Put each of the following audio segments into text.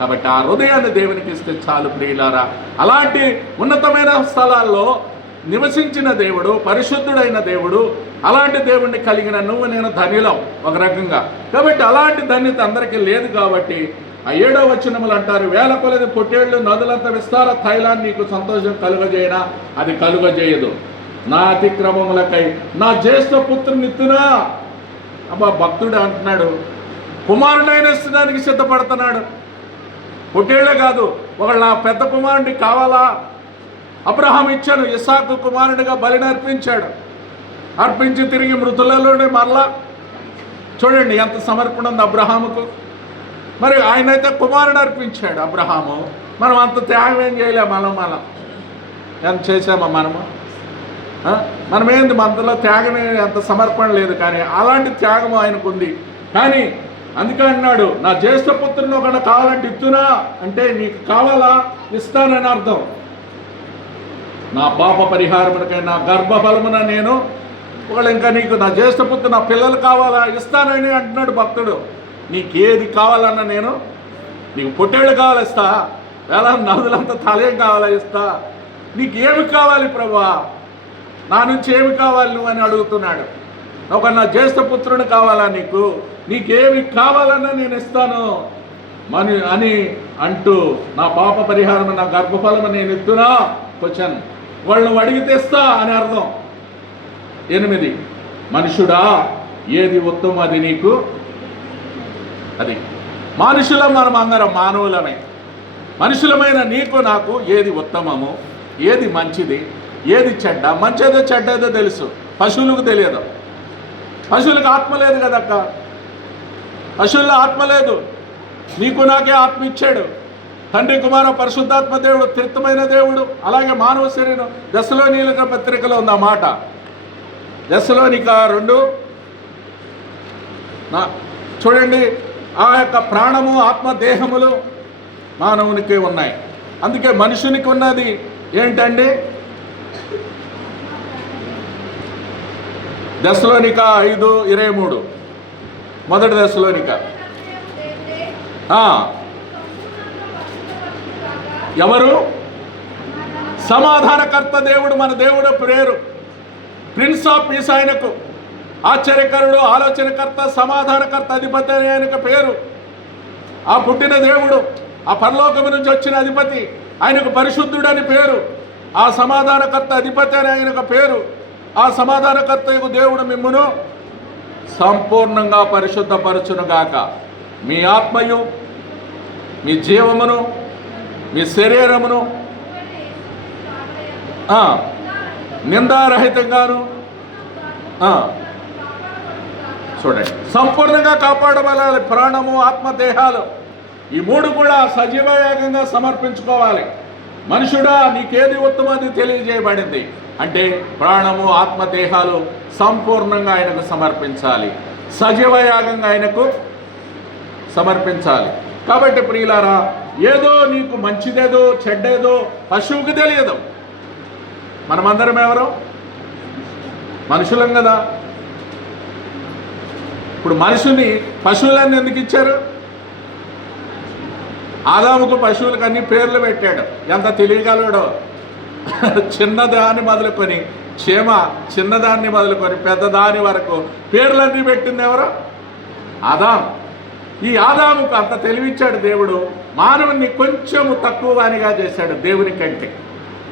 కాబట్టి ఆ హృదయాన్ని దేవునికి ఇస్తే చాలు ప్రియులారా. అలాంటి ఉన్నతమైన స్థలాల్లో నివసించిన దేవుడు, పరిశుద్ధుడైన దేవుడు, అలాంటి దేవుణ్ణి కలిగిన నువ్వు నేను ధన్యులం ఒక రకంగా. కాబట్టి అలాంటి ధన్యత అందరికీ లేదు. కాబట్టి ఆ 7వ వచనములు అంటారు, వేల కొలది పొట్టేళ్లు నదులంత విస్తార తైలాన్ని నీకు సంతోషం కలుగజేయనా, అది కలుగజేయదు. నా అతిక్రమములకై నా జ్యేష్ఠ పుత్రునిత్తునా. అబ్బా, భక్తుడు అంటున్నాడు, కుమారుడైన ఇష్టడానికి సిద్ధపడుతున్నాడు. పొట్టేళ్లే కాదు, ఒకళ్ళు నా పెద్ద కుమారుడిని కావాలా? అబ్రహాం ఇచ్చాను, ఇస్సాకు కుమారుడిగా బలిని అర్పించాడు. అర్పించి తిరిగి మృతులలోనే మరలా చూడండి ఎంత సమర్పణ ఉంది అబ్రహాముకు. మరి ఆయనైతే కుమారుడు అర్పించాడు అబ్రహాము. మనం అంత త్యాగం ఏం చేయలేము. మనం ఎంత చేసామా మనమేంది, మనలో త్యాగమే అంత సమర్పణ లేదు. కానీ అలాంటి త్యాగం ఆయనకు ఉంది. కానీ అందుకే అన్నాడు, నా జ్యేష్ఠ పుత్రుని ఒకటి కావాలంటే ఇస్తున్నా అంటే నీకు కావాలా, ఇస్తానని అర్థం. నా పాప పరిహారమునకై నా గర్భఫలమున నేను ఒకళ్ళు ఇంకా నీకు నా జ్యేష్ఠ పుత్రుడు నా పిల్లలు కావాలా, ఇస్తానని అంటున్నాడు భక్తుడు. నీకేది కావాలన్నా నేను, నీకు పొట్టేళ్ళు కావాలా ఇస్తా, వేల నదులంతా తలేం కావాలా ఇస్తా, నీకు ఏమి కావాలి ప్రభువా, నా నుంచి ఏమి కావాలి నువ్వు అని అడుగుతున్నాడు. ఒక నా జ్యేష్ఠ పుత్రుడు కావాలా, నీకేమి కావాలన్నా నేను ఇస్తాను అని అంటూ నా పాప పరిహారం నా గర్భఫలము నేను ఇస్తున్నా. క్వశ్చన్, వాళ్ళు అడిగితే ఇస్తా అని అర్థం. 8, మనుషుడా ఏది ఉత్తమం అది నీకు. అది మనుషులం, మనం అందరం మానవులమే. మనుషులమైన నీకు నాకు ఏది ఉత్తమము, ఏది మంచిది, ఏది చెడ్డ. మంచిదో చెడ్డదో తెలుసు, పశువులకు తెలియదు. పశువులకు ఆత్మ లేదు కదక్క, పశువుల్లో ఆత్మ లేదు. నీకు నాకే ఆత్మ ఇచ్చాడు తండ్రి, కుమార, పరిశుద్ధాత్మ దేవుడు, త్రిత్వమైన దేవుడు. అలాగే మానవ శరీరం దశలోనిక పత్రికలో ఉంది ఆ మాట. దశలోనిక 2 చూడండి, ఆ యొక్క ప్రాణము ఆత్మ దేహములు మానవునికి ఉన్నాయి. అందుకే మనుషునికి ఉన్నది ఏంటండి, దశలోనిక 5:23 మొదటి దశలోనిక. ఎవరు? సమాధానకర్త దేవుడు, మన దేవుడు పేరు ప్రిన్స్ ఆఫ్ పీస్. ఆయనకు ఆశ్చర్యకరుడు, ఆలోచనకర్త, సమాధానకర్త, అధిపతి అని ఆయనకు పేరు. ఆ పుట్టిన దేవుడు, ఆ పరలోకము నుంచి వచ్చిన అధిపతి, ఆయనకు పరిశుద్ధుడు అని పేరు. ఆ సమాధానకర్త, అధిపతి అని ఆయనకు పేరు. ఆ సమాధానకర్తకు దేవుడు మిమ్మును సంపూర్ణంగా పరిశుద్ధపరచునుగాక. మీ ఆత్మయు, మీ జీవమును, మీ శరీరమును నిందారహితంగాను చూడండి సంపూర్ణంగా కాపాడబడాలి. ప్రాణము, ఆత్మ, దేహాలు ఈ 3 కూడా సజీవయాగంగా సమర్పించుకోవాలి. మనుషుడా నీకేది ఉత్తమది తెలియజేయబడింది అంటే ప్రాణము, ఆత్మ, దేహాలు సంపూర్ణంగా ఆయనకు సమర్పించాలి, సజీవయాగంగా ఆయనకు సమర్పించాలి. కాబట్టి ప్రియులారా, ఏదో నీకు మంచిదేదో చెడ్డేదో పశువుకి తెలియదు. మనమందరం ఎవరు? మనుషులం కదా. ఇప్పుడు మనుషుని పశువులన్నీ ఎందుకు ఇచ్చారు? ఆదాముకు పశువులకు అన్ని పేర్లు పెట్టాడు. ఎంత తెలియగలడో. చిన్నదాన్ని మొదలుకొని క్షేమ, చిన్నదాన్ని మొదలుకొని పెద్దదాని వరకు పేర్లన్నీ పెట్టింది ఎవరు? ఆదాం. ఈ ఆదాముకు అంత తెలివిచ్చాడు దేవుడు. మానవుని కొంచెము తక్కువ వానిగా చేశాడు దేవుని కంటే.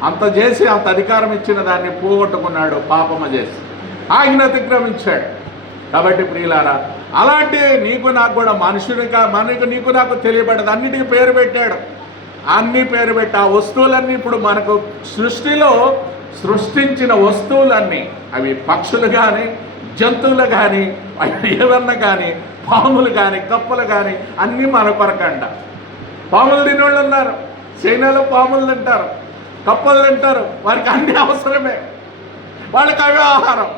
అంత చేసి అంత అధికారం ఇచ్చిన దాన్ని పోగొట్టుకున్నాడు పాపమ చేసి, ఆజ్ఞ అతిక్రమించాడు. కాబట్టి ప్రియులారా, అలాంటి నీకు నాకు కూడా నీకు నాకు తెలియబడ్డది అన్నిటికీ పేరు పెట్టాడు. అన్ని పేరు పెట్టి ఆ వస్తువులన్నీ ఇప్పుడు మనకు సృష్టిలో సృష్టించిన వస్తువులన్నీ, అవి పక్షులు కానీ, జంతువులు కానీ, ఏవన్నా కానీ, పాములు కానీ, కప్పలు కానీ అన్నీ మన కొరకంట. పాములు తినేవాళ్ళు ఉన్నారు, చైనాలో పాములు తింటారు, కప్పలు తింటారు. వారికి అన్ని అవసరమే, వాళ్ళకి అవే ఆహారం.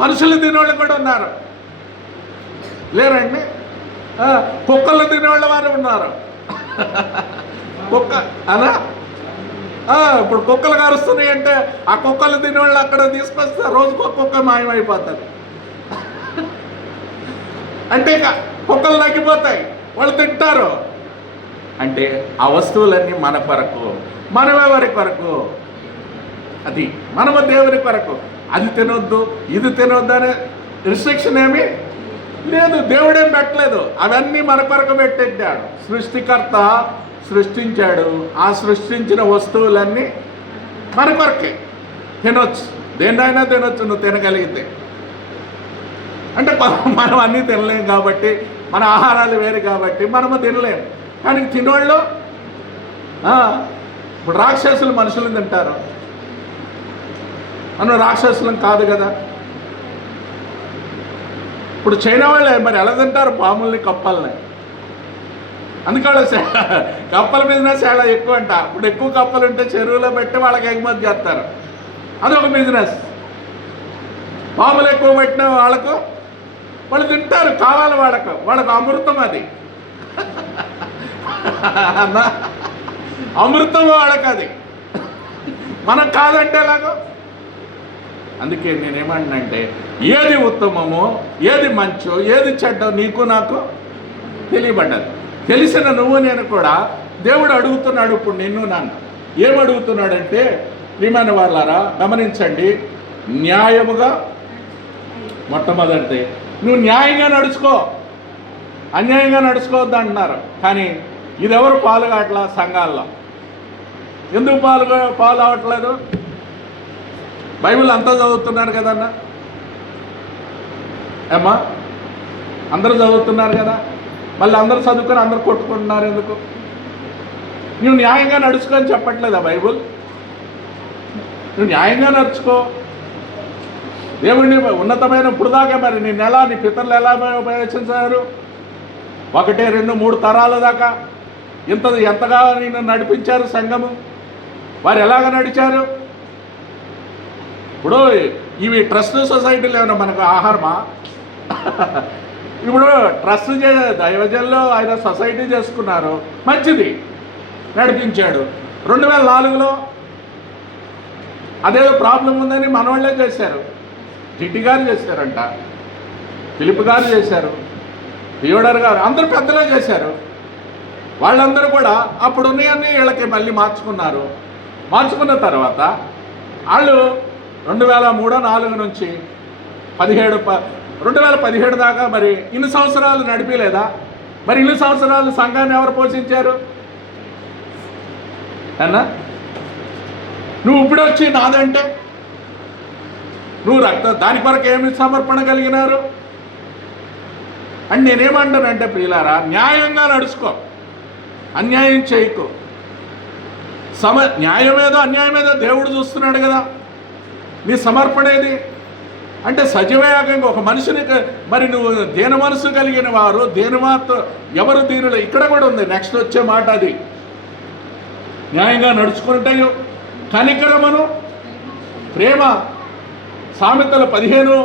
మనుషులు తినేవాళ్ళు కూడా ఉన్నారు, లేరండి? కుక్కలు తినేవాళ్ళ వారు ఉన్నారు. కుక్క అలా ఇప్పుడు కుక్కలు కరుస్తున్నాయి అంటే ఆ కుక్కలు తినేవాళ్ళు అక్కడ తీసుకొస్తే రోజుకు కుక్క మాయమైపోతుంది. అంటే కుక్కలు తగ్గిపోతాయి, వాళ్ళు తింటారు. అంటే ఆ వస్తువులన్నీ మన కొరకు, మనమెవరి కొరకు, అది మనము దేవుని కొరకు. అది తినొద్దు, ఇది తినొద్దు అనే రిస్ట్రిక్షన్ ఏమీ లేదు, దేవుడేం పెట్టలేదు. అవన్నీ మన కొరకు పెట్టేటాడు. సృష్టికర్త సృష్టించాడు, ఆ సృష్టించిన వస్తువులన్నీ మన కొరకే. తినొచ్చు, దేన్నైనా తినొచ్చు నువ్వు తినగలిగితే. అంటే మనం అన్నీ తినలేం కాబట్టి, మన ఆహారాలు వేరు కాబట్టి మనము తినలేము. కానీ తినోళ్ళు ఇప్పుడు రాక్షసులు మనుషులను తింటారు, మనం రాక్షసులం కాదు కదా. ఇప్పుడు చైనా వాళ్ళే మరి ఎలా తింటారు పాముల్ని, కప్పల్ని. అందుకని కప్పల బిజినెస్ చాలా ఎక్కువ అంట. ఇప్పుడు ఎక్కువ కప్పలు ఉంటే చెరువులో పెట్టి వాళ్ళకి ఎగుమతి చేస్తారు, అదొక బిజినెస్. పాములు ఎక్కువ పెట్టిన వాళ్ళకు వాళ్ళు తింటారు, కావాలి వాళ్ళకు అమృతం. అది అమృతం వాళ్ళకి, అది మనకు కాదంటే ఎలాగో. అందుకే నేనేమంటున్నానంటే ఏది ఉత్తమమో, ఏది మంచో, ఏది చెడ్డో నీకు నాకు తెలియబడ్డది. తెలిసిన నువ్వు నేను కూడా దేవుడు అడుగుతున్నాడు ఇప్పుడు నిన్ను నన్ను. ఏమడుగుతున్నాడంటే, ప్రియమైన వాళ్ళారా గమనించండి, న్యాయముగా మొట్టమొదటి నువ్వు న్యాయంగా నడుచుకో, అన్యాయంగా నడుచుకోవద్దు అంటున్నారు. కానీ ఇది ఎవరు పాలు కావట్లా సంఘాల్లో? ఎందుకు పాలు అవ్వట్లేదు? బైబిల్ అంతా చదువుతున్నారు కదన్న, ఏమ్మా అందరూ చదువుతున్నారు కదా, మళ్ళీ అందరూ చదువుకొని అందరూ కొట్టుకుంటున్నారు ఎందుకు? నువ్వు న్యాయంగా నడుచుకొని చెప్పట్లేదా బైబిల్? నువ్వు న్యాయంగా నడుచుకో. దేవుడిని ఉన్నతమైన ఇప్పుడు దాకా మరి నిన్ను ఎలా, నీ పితరులు ఎలా ఉపయోగించారు? 1, 2, 3 తరాల దాకా ఎంతగా నిన్ను నడిపించారు సంఘము. వారు ఎలాగ నడిచారు? ఇప్పుడు ఇవి ట్రస్ట్ సొసైటీలు ఏమైనా మనకు ఆహారమా? ఇప్పుడు ట్రస్ట్ దైవజన్లో ఆయన సొసైటీ చేసుకున్నారు, మంచిది, నడిపించాడు. 2004లో అదేదో ప్రాబ్లం ఉందని మనవాళ్ళే చేశారు. జిట్టి గారు చేశారంట, ఫిలిప్ గారు చేశారు, థియోడర్ గారు, అందరూ పెద్దలే చేశారు. వాళ్ళందరూ కూడా అప్పుడు ఉన్నాయన్నీ వీళ్ళకి మళ్ళీ మార్చుకున్నారు. మార్చుకున్న తర్వాత వాళ్ళు 2003-04 నుంచి 2017 దాకా మరి ఇన్ని సంవత్సరాలు నడిపలేదా? మరి ఇన్ని సంవత్సరాలు సంఘాన్ని ఎవరు పోషించారు అన్నా? నువ్వు ఇప్పుడు వచ్చి నాదంటే నువ్వు దాని కొరకు ఏమి సమర్పణ కలిగినారు అని నేనేమంటానంటే, ప్రియులారా న్యాయంగా నడుచుకో, అన్యాయం చేయకు. న్యాయమేదో అన్యాయమేదో దేవుడు చూస్తున్నాడు కదా. నీ సమర్పణేది అంటే సజీవయాగంగా ఒక మనిషిని, మరి నువ్వు దీన మనసు కలిగిన వారు, దీనమాత ఎవరు దీనులు, ఇక్కడ కూడా ఉంది నెక్స్ట్ వచ్చే మాట. అది న్యాయంగా నడుచుకుంటాయో కనికరమును ప్రేమ. సామెతలు 15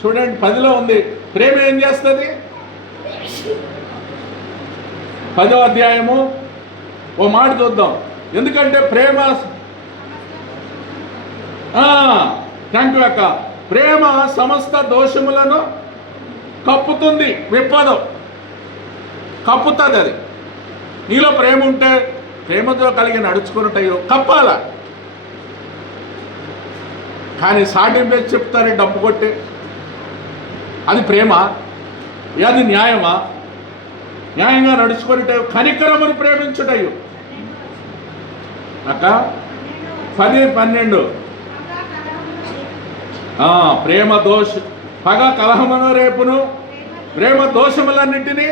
చూడండి 10లో ఉంది. ప్రేమ ఏం చేస్తుంది? 10వ అధ్యాయము ఓ మాట చూద్దాం. ఎందుకంటే ప్రేమ థ్యాంక్ యూ అక్క. ప్రేమ సమస్త దోషములను కప్పుతుంది, విప్పదు, కప్పుతుంది. అది నీలో ప్రేమ ఉంటే, ప్రేమతో కలిగి నడుచుకున్నట్టయో కప్పాల. కానీ సాటి మీద చెప్తారే డబ్బు కొట్టి, అది ప్రేమ? అది న్యాయమా? న్యాయంగా నడుచుకునేటయో కనికరమును ప్రేమించుటయు అక్క 10-12 ప్రేమ పగ కలహమును రేపును ప్రేమ దోషములన్నింటినీ.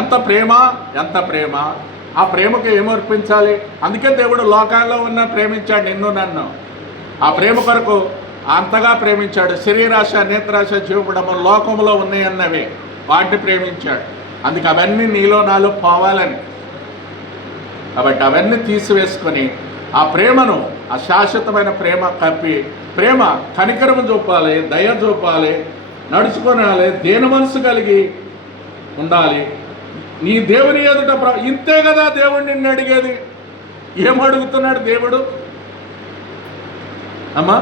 ఎంత ప్రేమ, ఎంత ప్రేమ! ఆ ప్రేమకు ఏమర్పించాలి? అందుకే దేవుడు లోకాల్లో ఉన్న ప్రేమించాడు నిన్ను నన్ను. ఆ ప్రేమ కొరకు అంతగా ప్రేమించాడు. శరీరాశ, నేత్రాశ, జీవపడము లోకంలో ఉన్నాయన్నవి వాటిని ప్రేమించాడు. అందుకే అవన్నీ నీలో నాలో పోవాలని. కాబట్టి అవన్నీ తీసివేసుకొని ఆ ప్రేమను, ఆ శాశ్వతమైన ప్రేమ కప్పి, ప్రేమ కనికరము చూపాలి, దయ చూపాలి, నడుచుకోనాలి, దేన మనసు కలిగి ఉండాలి. నీ దేవుని ఎదుట ఇంతే కదా దేవుడు నిన్ను అడిగేది. ఏమడుగుతున్నాడు దేవుడు? అమ్మా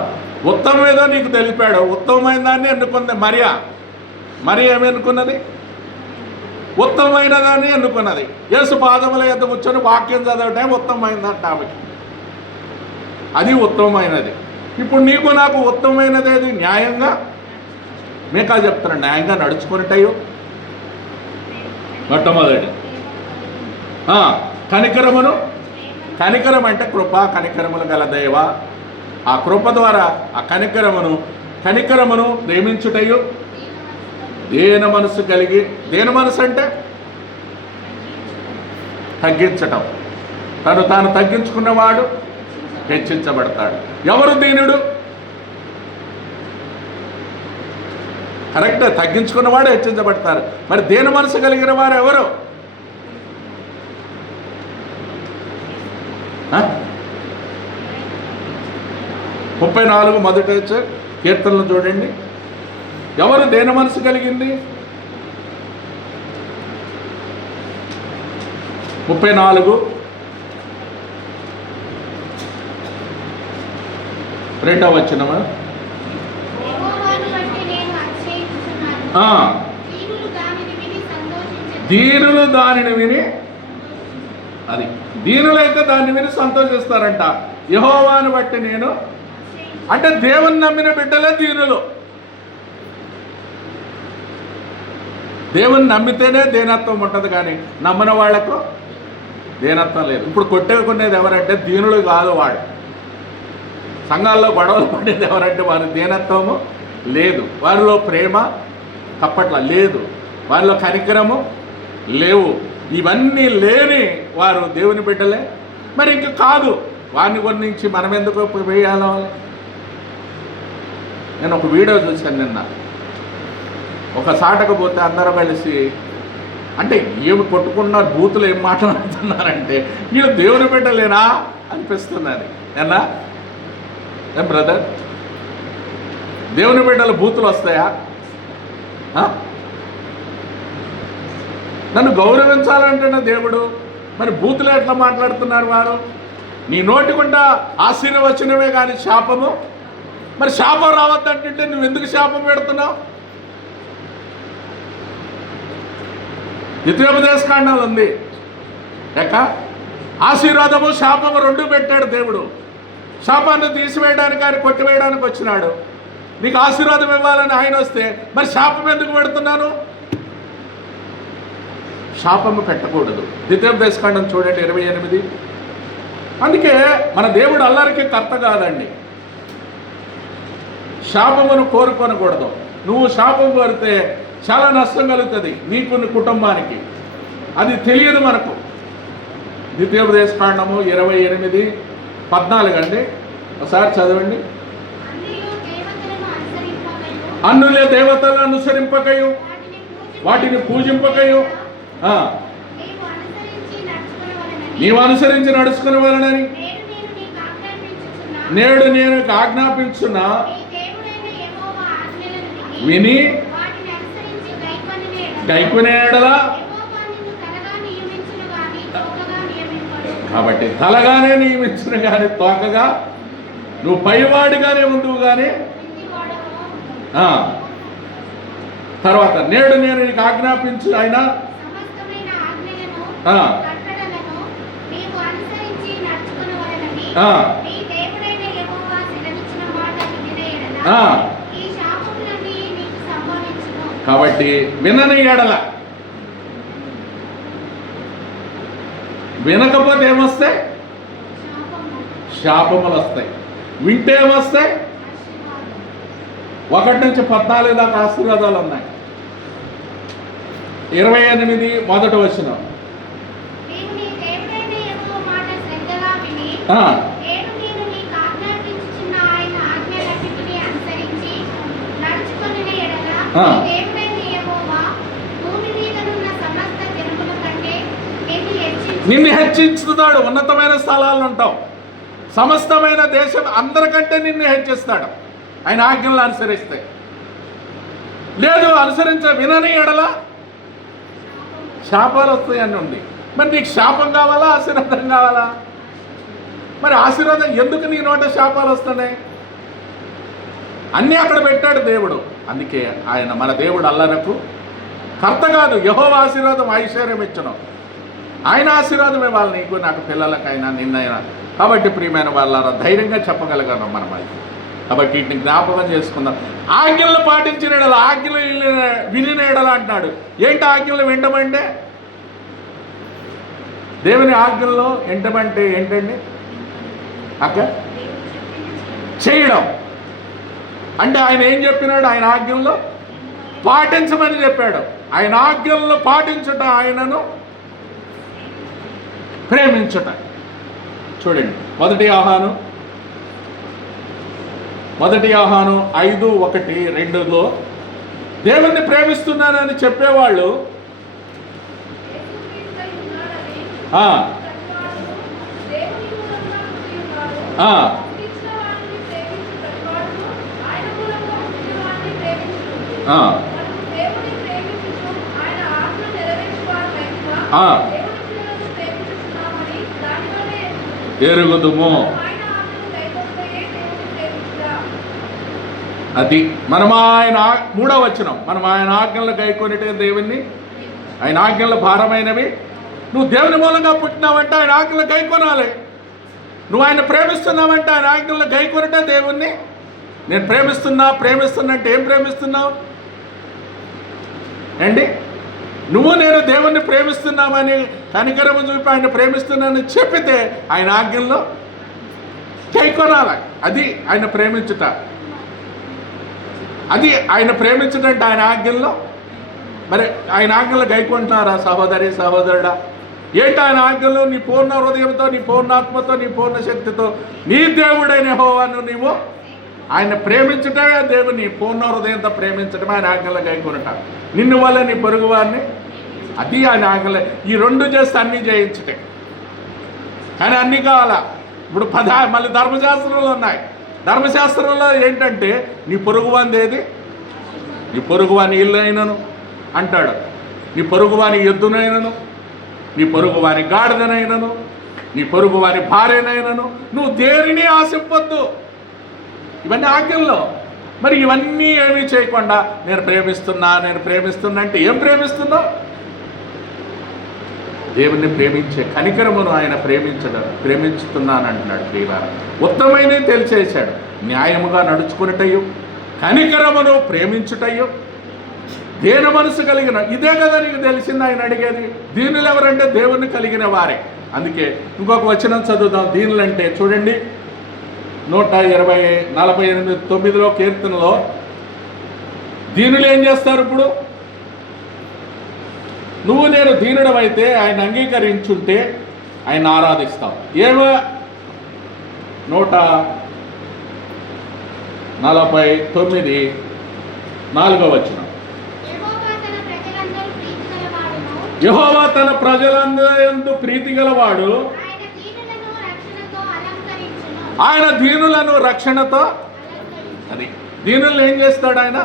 ఉత్తమం ఏదో నీకు తెలిపాడు. ఉత్తమమైన దాన్ని ఎన్నుకుంది మరియ. ఏమనుకున్నది? ఉత్తమమైనదని ఎన్నుకున్నది. యేసు పాదముల యొద్ద కూర్చొని వాక్యం చదవటం ఉత్తమమైనదంట ఆమెకి. అది ఉత్తమమైనది. ఇప్పుడు నీకు నాకు ఉత్తమమైనది ఏది? న్యాయంగా, మేకా చెప్తున్నాను, న్యాయంగా నడుచుకునేటయ్యో మొట్టమొదటి. కనికరమును, కనికరం అంటే కృప, కనికరములు గల దైవ. ఆ కృప ద్వారా ఆ కనికరమును ప్రేమించుటయు, దేన మనసు కలిగి, దేన మనసు అంటే తగ్గించటం. తాను తగ్గించుకున్నవాడు హెచ్చించబడతాడు. ఎవరు దీనుడు? కరెక్ట్, తగ్గించుకున్నవాడు హెచ్చించబడతారు. మరి దేన మనసు కలిగిన వారు ఎవరు? 34 మొదటి కీర్తనలు చూడండి. ఎవరు దేన మనసు కలిగింది? 34 2వ వచనమా? దీనులు దానిని విని, అది దీనులైతే దాన్ని విని సంతోషిస్తారంట. యెహోవాను బట్టి నేను, అంటే దేవుని నమ్మిన బిడ్డలే దీనులు. దేవుని నమ్మితేనే దీనత్వం ఉంటుంది, కానీ నమ్మిన వాళ్లకు దీనత్వం లేదు. ఇప్పుడు కొట్టేకునేది ఎవరంటే దీనులు కాదు. వాడు సంఘాల్లో గొడవలు పడేది ఎవరంటే వారి దీనత్వము లేదు, వారిలో ప్రేమ కప్పట్ల లేదు, వారిలో కనికరము లేవు. ఇవన్నీ లేని వారు దేవుని బిడ్డలే. మరి ఇంక కాదు, వారిని వర్ణించి మనం ఎందుకు వేయాలి? నేను ఒక వీడియో చూశాను నిన్న. ఒక సాటకు పోతే అందరూ కలిసి, అంటే ఏమి కొట్టుకున్నారు, బూతులు ఏం మాట్లాడుతున్నారంటే వీళ్ళు దేవుని బిడ్డలేనా అనిపిస్తున్నది. ఏనా ఏం బ్రదర్, దేవుని బిడ్డలు బూతులు వస్తాయా? నన్ను గౌరవించాలంటున్న దేవుడు, మరి బూతులు ఎట్లా మాట్లాడుతున్నారు వారు? నీ నోటికుండా ఆశీర్వచనమే కానీ శాపము. మరి శాపం రావద్దంటుంటే నువ్వు ఎందుకు శాపం పెడుతున్నావు? ద్వితీయోపదేశకాండంలో ఉంది ఆశీర్వాదము శాపము 2 పెట్టాడు దేవుడు. శాపాన్ని తీసివేయడానికి, ఆయన కొట్టివేయడానికి వచ్చినాడు. నీకు ఆశీర్వాదం ఇవ్వాలని ఆయన వస్తే మరి శాపం ఎందుకు పెడుతున్నాను? శాపము పెట్టకూడదు. ద్వితీయోపదేశకాండం చూడండి 28. అందుకే మన దేవుడు అల్లరికి కర్త కాదండి. శాపమును కోరుకొనకూడదు. నువ్వు శాపం కోరితే చాలా నష్టం కలుగుతుంది నీకు, నీ కుటుంబానికి. అది తెలియదు మనకు. ద్వితీయోపదేశకాండము 28:14 అండి, ఒకసారి చదవండి. అన్యుల దేవతలను అనుసరింపకయు, వాటిని పూజింపకయు, నీవు అనుసరించి నడుచుకునే వలనని నేడు నేను ఆజ్ఞాపించున్నా విని గైకొనేడలా. కాబట్టి తలగానే నియమించును కానీ తోకగా, నువ్వు పైవాడిగానే ఉండువు కానీ. తర్వాత నేడు నేను నీకు ఆజ్ఞాపించు ఆయన కాబట్టి వినని ఎడల, వినకపోతే ఏమొస్తాయి? శాపములు వస్తాయి. వింటే ఏమొస్తాయి? 1 నుంచి 14 దాకా ఆశీర్వాదాలు ఉన్నాయి. 28 మొదటి వచనం. నిన్ను హెచ్చించుతాడు. ఉన్నతమైన స్థలాల్లో ఉంటావు. సమస్తమైన దేశం అందరికంటే నిన్ను హెచ్చిస్తాడు ఆయన ఆజ్ఞలు అనుసరిస్తే. లేదు వినని ఎడల శాపాలు వస్తాయని ఉంది. మరి నీకు శాపం కావాలా, ఆశీర్వాదం కావాలా? మరి ఆశీర్వాదం ఎందుకు నీ నోట శాపాలు వస్తున్నాయి? అన్నీ అక్కడ పెట్టాడు దేవుడు. అందుకే ఆయన మన దేవుడు అల్లరకు కర్త కాదు. యెహోవా ఆశీర్వాదం ఐశ్వర్యం ఇచ్చును. ఆయన ఆశీర్వాదం ఇవ్వాలి నీకు, నాకు, పిల్లలకైనా, నిన్నైనా. కాబట్టి ప్రియమైన వాళ్ళారా, ధైర్యంగా చెప్పగలిగాను మనం అది. కాబట్టి వీటిని జ్ఞాపకం చేసుకుందాం. ఆజ్ఞలను పాటించిన ఎడల, ఆజ్ఞలు వినిన ఎడల అంటున్నాడు. ఏంటి ఆజ్ఞలు వినడమంటే? దేవుని ఆజ్ఞల్లో వినడమంటే ఏంటండి అక్క? చేయడం అంటే ఆయన ఏం చెప్పినాడు? ఆయన ఆజ్ఞల్లో పాటించమని చెప్పాడు. ఆయన ఆజ్ఞల్లో పాటించుట, ఆయనను ప్రేమించుట. చూడండి, మొదటి యోహాను 5:1-2లో దేవుణ్ణి ప్రేమిస్తున్నానని చెప్పేవాళ్ళు ఎరుగుదుము. అది మనం ఆయన 3వ వచనం, మనం ఆయన ఆజ్ఞలు గైకొనిటే దేవుణ్ణి, ఆయన ఆజ్ఞలు భారమైనవి. నువ్వు దేవుని మూలంగా పుట్టినావంటే ఆయన ఆజ్ఞలు గైకొనాలి. నువ్వు ఆయన ప్రేమిస్తున్నావంటే ఆయన ఆజ్ఞలు గైకొనటే దేవుణ్ణి. నేను ప్రేమిస్తున్నట్టు ఏం ప్రేమిస్తున్నావు అండి? నువ్వు నేను దేవుణ్ణి ప్రేమిస్తున్నామని కనికరము చూపి ఆయన ప్రేమిస్తున్నానని చెప్పితే ఆయన ఆజ్ఞల్లో గైకొనాలి. అది ఆయన ప్రేమించుట. అది ఆయన ప్రేమించుటంటే ఆయన ఆజ్ఞల్లో. మరి ఆయన ఆజ్ఞలు గైకొంటున్నారా సహోదరి, సహోదరుడా? ఏంటి ఆయన ఆజ్ఞలు? నీ పూర్ణ హృదయంతో, నీ పూర్ణాత్మతో, నీ పూర్ణ శక్తితో నీ దేవుడైన యెహోవాను నీవు ఆయన ప్రేమించుటే దేవుని పూర్ణ హృదయంతో ప్రేమించడమే ఆయన ఆజ్ఞలు గైకొనుట. నిన్ను వల్ల నీ పొరుగు వారిని, అది ఆయన ఆజ్ఞలు. ఈ 2 చేస్తే అన్నీ జయించుటే. కానీ అన్నీ కావాలా? ఇప్పుడు మళ్ళీ ధర్మశాస్త్రంలో ఉన్నాయి. ధర్మశాస్త్రంలో ఏంటంటే నీ పొరుగువాని ఏది? నీ పొరుగువాని ఇల్లు అయినను అంటాడు, నీ పొరుగువాని ఎద్దునైనను, నీ పొరుగువాని గాడిదనైనను, నీ పొరుగువాని భార్యనైనను నువ్వు దేనిని ఆశింపొద్దు. ఇవన్నీ ఆజ్ఞల్లో. మరి ఇవన్నీ ఏమీ చేయకుండా నేను ప్రేమిస్తున్నా అంటే ఏం ప్రేమిస్తున్నావు? దేవుణ్ణి ప్రేమించే కనికరమును ఆయన ప్రేమించుతున్నానంటున్నాడు. ప్రియులారా, ఉత్తమైనవి తెలిసేశాడు. న్యాయముగా నడుచుకునేటయ్యో, కనికరమును ప్రేమించుటయ్యో, దేన మనసు కలిగిన, ఇదే కదా నీకు తెలిసింది ఆయన అడిగేది. దీనులు ఎవరంటే దేవుణ్ణి కలిగిన వారే. అందుకే ఇంకొక వచనం చదువుదాం. దీనులంటే చూడండి, 148:9 కీర్తనలో దీనులు ఏం చేస్తారు? ఇప్పుడు నువ్వు నేను దీనుడమైతే ఆయన అంగీకరించుంటే ఆయన ఆరాధిస్తావు. 149:4 వచనం. యెహోవా తన ప్రజలందు ప్రీతి గలవాడు, ఆయన దీనులను రక్షణతో. అది దీనులను ఏం చేస్తాడు ఆయన?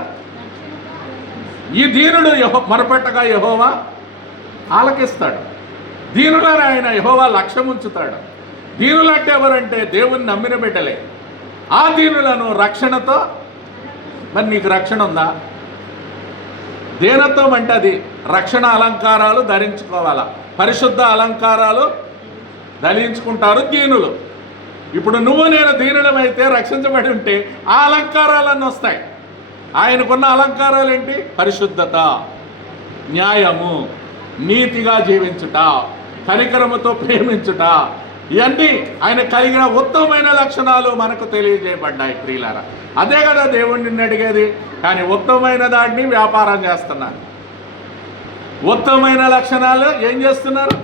ఈ దీనుడు మొరపెట్టగా యెహోవా ఆలకిస్తాడు. దీనులను ఆయన యెహోవా లక్ష్యం ఉంచుతాడు. దీనులు అంటే ఎవరంటే దేవుని నమ్మిన బిడ్డలే. ఆ దీనులను రక్షణతో. మరి నీకు రక్షణ ఉందా? దీనత్వం అంటే అది రక్షణ అలంకారాలు ధరించుకోవాలా, పరిశుద్ధ అలంకారాలు ధరించుకుంటారు దీనులు. ఇప్పుడు నువ్వు నేను దీనులమైతే, రక్షించబడి ఉంటే ఆ అలంకారాలన్నీ వస్తాయి. ఆయనకున్న అలంకారాలు ఏంటి? పరిశుద్ధత, న్యాయము, నీతిగా జీవించుట, కనికరముతో ప్రేమించుట, ఇవన్నీ ఆయన కలిగిన ఉత్తమమైన లక్షణాలు మనకు తెలియజేయబడ్డాయి. ప్రియులారా, అదే కదా దేవుడు నిన్ను అడిగేది. కానీ ఉత్తమమైన దాన్ని వ్యాపారం చేస్తున్నారు. ఉత్తమమైన లక్షణాలు ఏం చేస్తున్నారు?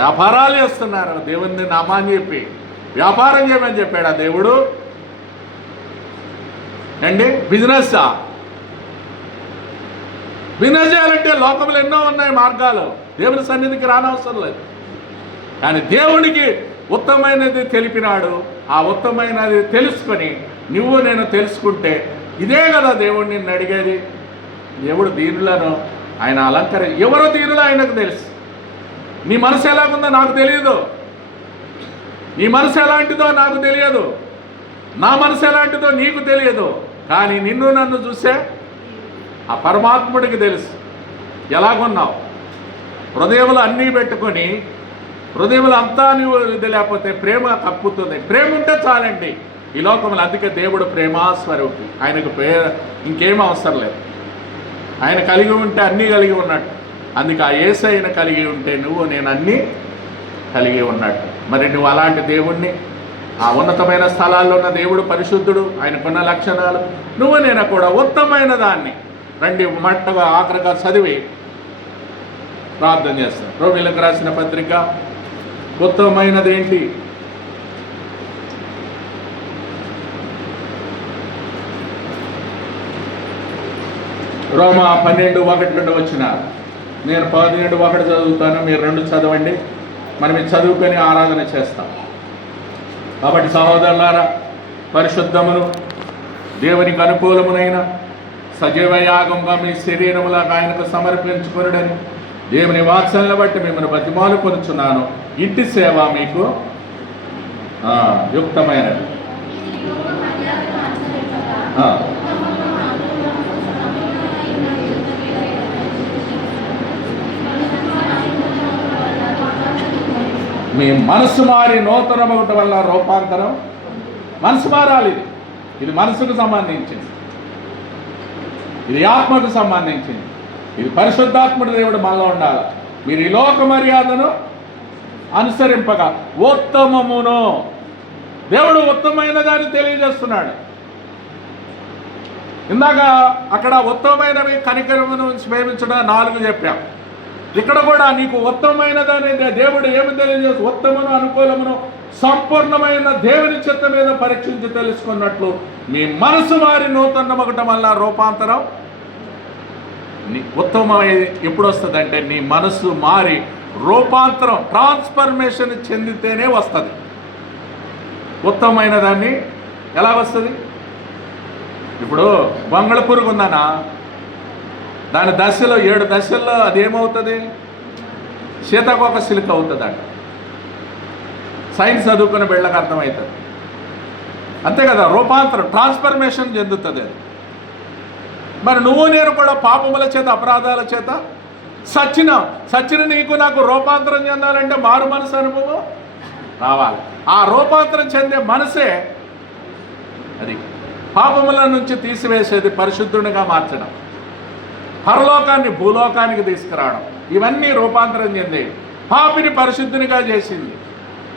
వ్యాపారాలు చేస్తున్నారు. దేవుని నామాన్ని చెప్పి వ్యాపారం చేయమని చెప్పాడు ఆ దేవుడు అండి. బిజినెస్ చేయాలంటే లోకంలో ఎన్నో ఉన్నాయి మార్గాలు. దేవుని సన్నిధికి రానవసరం లేదు. కానీ దేవుడికి ఉత్తమైనది తెలిపినాడు. ఆ ఉత్తమైనది తెలుసుకొని నువ్వు నేను తెలుసుకుంటే ఇదే కదా దేవుడు నిన్ను అడిగేది. దేవుడు దీనులను ఆయన ఎవరో దీనులు ఆయనకు తెలుసు. నీ మనసు ఎలాగుందో నాకు తెలియదు, నీ మనసు ఎలాంటిదో నాకు తెలియదు, నా మనసు ఎలాంటిదో నీకు తెలియదు. కానీ నిన్ను నన్ను చూసే ఆ పరమాత్ముడికి తెలుసు. ఎలాగున్నావు? హృదయంలో అన్నీ పెట్టుకొని హృదయంలో అంతా నువ్వు ఇది లేకపోతే ప్రేమ కప్పుతుంది. ప్రేమ ఉంటే చాలండి ఈ లోకంలో. అందుకే దేవుడు ప్రేమాస్వరూపి. ఆయనకు ఇంకేం అవసరం లేదు. ఆయన కలిగి ఉంటే అన్నీ కలిగి ఉన్నట్టు. అందుకే ఆ యేసయ్యను కలిగి ఉంటే నువ్వు నేను అన్నీ కలిగి ఉన్నట్టు. మరి నువ్వు అలాంటి దేవుణ్ణి, ఆ ఉన్నతమైన స్థలాల్లో ఉన్న దేవుడు పరిశుద్ధుడు, ఆయనకున్న లక్షణాలు, నువ్వు నేను కూడా ఉత్తమమైన దాన్ని రండి మట్టగా ఆఖరిగా చదివి ప్రార్థన చేస్తాం. రోమిలకు రాసిన పత్రిక ఉత్తమమైనది ఏంటి? రోమా 12:1-2 వచ్చిన. నేను 12:1 చదువుతాను, మీరు 2 చదవండి. మనం ఇది చదువుకొని ఆరాధన చేస్తాం. కాబట్టి సహోదరులారా, పరిశుద్ధమును దేవునికి అనుకూలమునైన సజీవ యాగంగా మీ శరీరములాగా ఆయనకు సమర్పించుకొనుడని దేవుని వాత్సల్యను బట్టి మిమ్మల్ని బతిమాలు కొనుచున్నాను. ఇంటి సేవ మీకు యుక్తమైనది. మీ మనసు మారి నూతన ఒకటి వల్ల రూపాంతరం. మనసు మారాలి. ఇది మనసుకు సంబంధించింది, ఇది ఆత్మకు సంబంధించింది, ఇది పరిశుద్ధాత్ముడు దేవుడు మనలో ఉండాలి. మీరు ఈ లోక మర్యాదను అనుసరింపగా ఉత్తమమును, దేవుడు ఉత్తమమైన దాన్ని తెలియజేస్తున్నాడు. ఇందాక అక్కడ ఉత్తమమైనవి కనికరమును ప్రేమించడం 4 చెప్పాం. ఇక్కడ కూడా నీకు ఉత్తమమైనదని దేవుడు ఏమి తెలియజేసి, ఉత్తమను అనుకూలమును సంపూర్ణమైన దేవుని చిత్తం మీద పరీక్షించి తెలుసుకున్నట్లు మీ మనసు మారి నూతన ఒకటం వల్ల రూపాంతరం. ఉత్తమమై ఎప్పుడు వస్తుందంటే నీ మనసు మారి రూపాంతరం, ట్రాన్స్ఫర్మేషన్ చెందితేనే వస్తుంది. ఉత్తమమైన దాన్ని ఎలా వస్తుంది? ఇప్పుడు గొంగళ పురుగు ఉందనా, దాని దశలో 7 దశల్లో అదేమవుతుంది? సీతాకోక సిల్క్ అవుతుంది అంట. సైన్స్ చదువుకునే బిళ్ళకి అర్థమవుతుంది. అంతే కదా, రూపాంతరం, ట్రాన్స్ఫర్మేషన్ చెందుతుంది అది. మరి నువ్వు నేను కూడా పాపముల చేత అపరాధాల చేత సచ్చిన నీకు నాకు రూపాంతరం చెందాలంటే మారు మనసు అనుభవం రావాలి. ఆ రూపాంతరం చెందే మనసే అది పాపముల నుంచి తీసివేసేది, పరిశుద్ధునిగా మార్చడం, పరలోకాన్ని భూలోకానికి తీసుకురావడం. ఇవన్నీ రూపాంతరం చెంది పాపిని పరిశుద్ధునిగా చేసింది.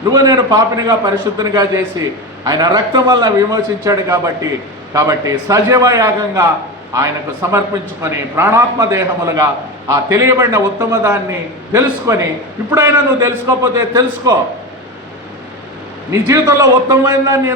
నువ్వు నేను పాపినిగా పరిశుద్ధునిగా చేసి ఆయన రక్తం వల్ల విమోచించాడు. కాబట్టి సజీవ యాగంగా ఆయనకు సమర్పించుకొని ప్రాణాత్మ దేహములుగా ఆ తెలియబడిన ఉత్తమ దాన్ని తెలుసుకొని, ఇప్పుడైనా నువ్వు తెలుసుకోకపోతే తెలుసుకో. నీ జీవితంలో ఉత్తమమైన దాన్ని